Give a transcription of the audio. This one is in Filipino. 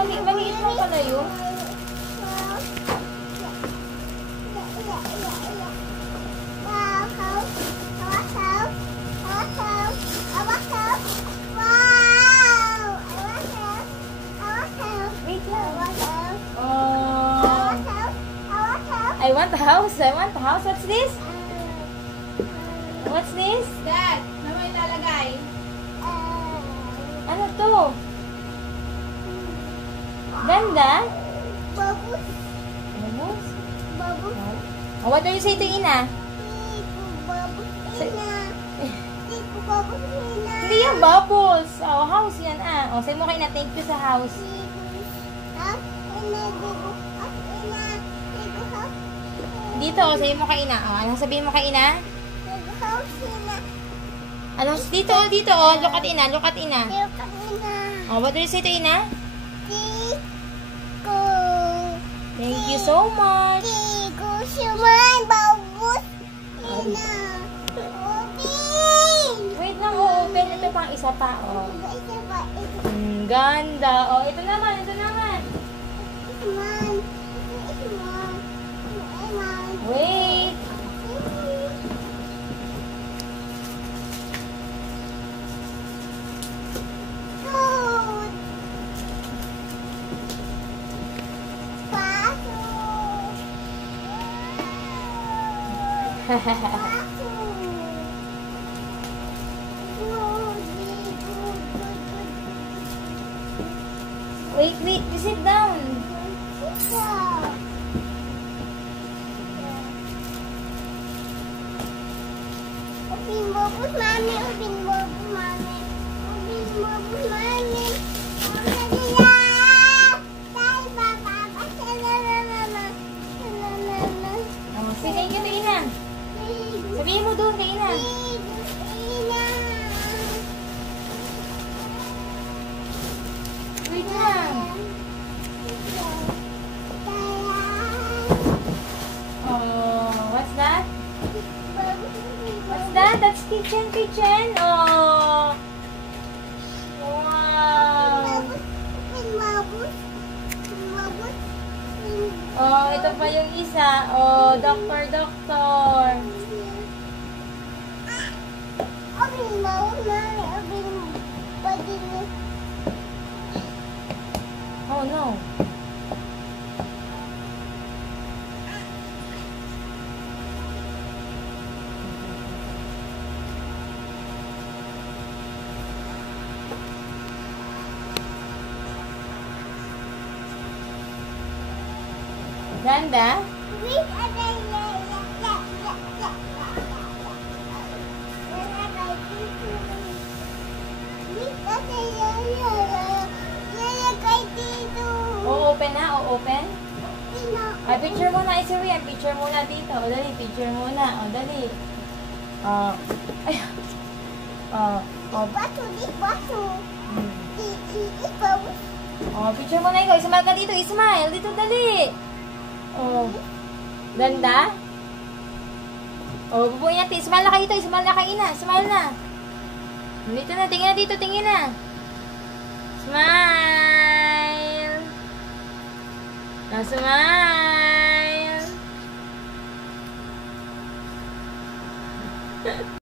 maliit lang pala yun. Wait lang. I want a house. I want a house. What's this? What's this? Dad, ano mo ilalagay? Ano to? Ganda? Bubbles. Bubbles? Bubbles. Oh, what do you say to Ina? Hindi yung bubbles. Oh, house yan ah. Oh, say mo kay Ina, thank you sa house. Dito, oh, say mo kay Ina. Oh, ano sabihin mo kay Ina? Ano? Dito, dito. Oh, look at Ina, look at Ina. Oh, what do you say to Ina? Thank you so much. Wait lang, oh, open. Ito pang isa pa, oh. Ganda. Oh, ito naman, ito naman. Wait. Wait, wait. Sit down. Ubin bubus mami, ubin bubus mami, ubin bubus mami. Oh, say thank you to Ina. Sabihin mo doon kay Ina. Wait lang. Oh, what's that? What's that? That's kitchen, kitchen. Oh. Wow. Oh, ito pa yung isa. Oh, doctor, doctor. Oh, no. Ganda? O, open na? O, open? Ay, picture muna. Ay, sorry. Ay, picture muna dito. O, dali. Picture muna. O, dali. Ay. Picture muna ikaw. Ismile ka dito. Ismile. Dito, dali. Ganda? Bubuin natin. Ismile na kayo dito. Ismile na kayo, Ina. Ismile na. Dito na. Tingin na dito. Tingin na. Smile. Now, smile.